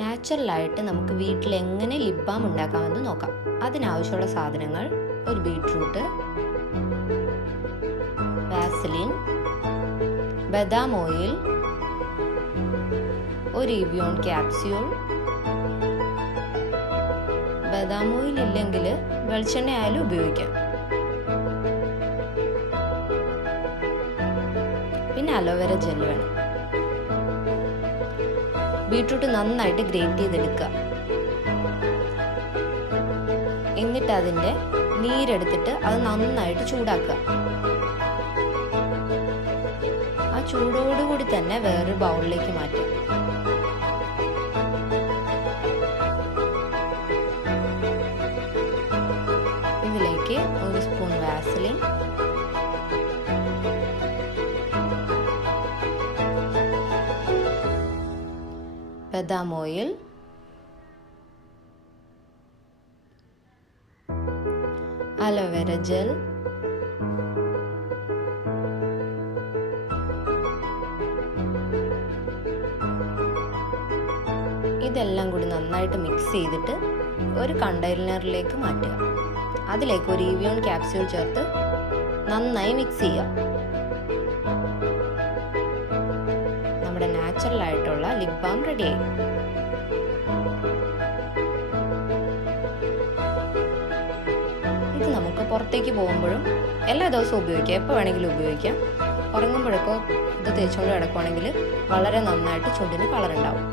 നാച്ചുറലായിട്ട് നമുക്ക് വീട്ടിൽ എങ്ങനെ ലിപ് ബാം ഉണ്ടാക്കാമെന്ന് നോക്കാം. അതിനാവശ്യമുള്ള സാധനങ്ങൾ: ഒരു ബീട്രൂട്ട്, വാസലിൻ, ബദാം ഓയിൽ, ഒരു ഇവിയോൺ ക്യാപ്സ്യൂൾ. ബദാം ഓയിൽ ഇല്ലെങ്കിൽ വെളിച്ചെണ്ണ ആയാലും ഉപയോഗിക്കാം. പിന്നെ അലോവേര ജെൽ വേണം. ബീട്രൂട്ട് നന്നായിട്ട് ഗ്രേറ്റ് ചെയ്തെടുക്കുക. എന്നിട്ട് അതിൻ്റെ നീരെടുത്തിട്ട് അത് നന്നായിട്ട് ചൂടാക്കുക. ആ ചൂടോടുകൂടി തന്നെ വേറൊരു ബൗളിലേക്ക് മാറ്റുക. ഇതിലേക്ക് ഒരു സ്പൂൺ വാസലിൻ, ബദാം ഓയിൽ, അലോവേര ജെൽ, ഇതെല്ലാം കൂടി നന്നായിട്ട് മിക്സ് ചെയ്തിട്ട് ഒരു കണ്ടെയ്നറിലേക്ക് മാറ്റുക. അതിലേക്ക് ഒരു ഇവിയോൺ ക്യാപ്സ്യൂൾ ചേർത്ത് നന്നായി മിക്സ് ചെയ്യുക. നമ്മുടെ നാച്ചുറൽ ആയിട്ടുള്ള ലിപ് ബാം റെഡിയായി. ഇത് നമുക്ക് പുറത്തേക്ക് പോകുമ്പോഴും എല്ലാ ദിവസവും ഉപയോഗിക്കാം. എപ്പോൾ വേണമെങ്കിലും ഉപയോഗിക്കാം. ഉറങ്ങുമ്പോഴൊക്കെ ഇത് തേച്ചുകൊണ്ട് കിടക്കുവാണെങ്കിൽ വളരെ നന്നായിട്ട് ചുണ്ടിന് കളർ ഉണ്ടാവും.